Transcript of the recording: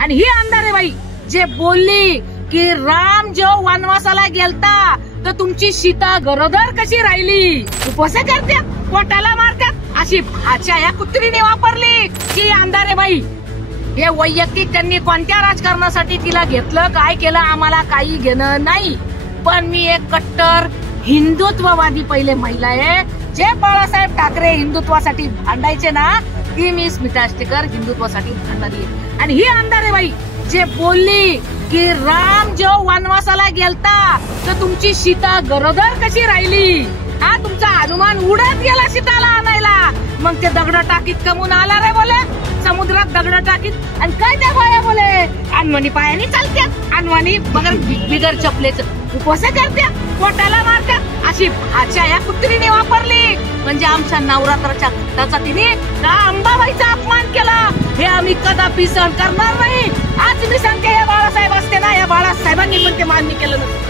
आणि ही अंधारेबाई जे बोलली की राम जो वनवासाला गेलता तर तुमची सीता गरोदर कशी राहिली, उपवास करतात, पोटाला मारतात, अशी भाषा या कुत्रीने वापरली की अंधारेबाई. हे वैयक्तिक त्यांनी कोणत्या राजकारणासाठी तिला घेतलं, काय केलं, आम्हाला काही घेणं नाही. पण मी एक कट्टर हिंदुत्ववादी पहिले महिला आहे. जे बाळासाहेब ठाकरे हिंदुत्वासाठी भांडायचे ना, ती मी स्मिता आष्टेकर हिंदुत्वासाठी भांडणारी. आणि ही अंधारेबाई जे बोलली की राम जो वनवासाला गेलता तर तुमची सीता गरोदर कशी राहिली, हा तुमचा हनुमान उडत गेला सीताला आणायला, मग ते दगड टाकीत कमून आला रे बोले, समुद्रात दगड टाकीत. आणि काय त्या बाया बोले अनवणी पायानी चालतात, अनवणी बिगर चपलेच उपवास करतात, पोटाला मारतात, अशी भाषा या कुत्रीने वापरली. म्हणजे आमच्या नवरात्राच्या घटाचा तिने का अंबाबाईचा अपमान केला, हे आम्ही कदापि सहन करणार नाही. आज मी सांगते, या बाळासाहेब असते ना, या बाळासाहेबांनी पण ते मान्य केलं नसतं.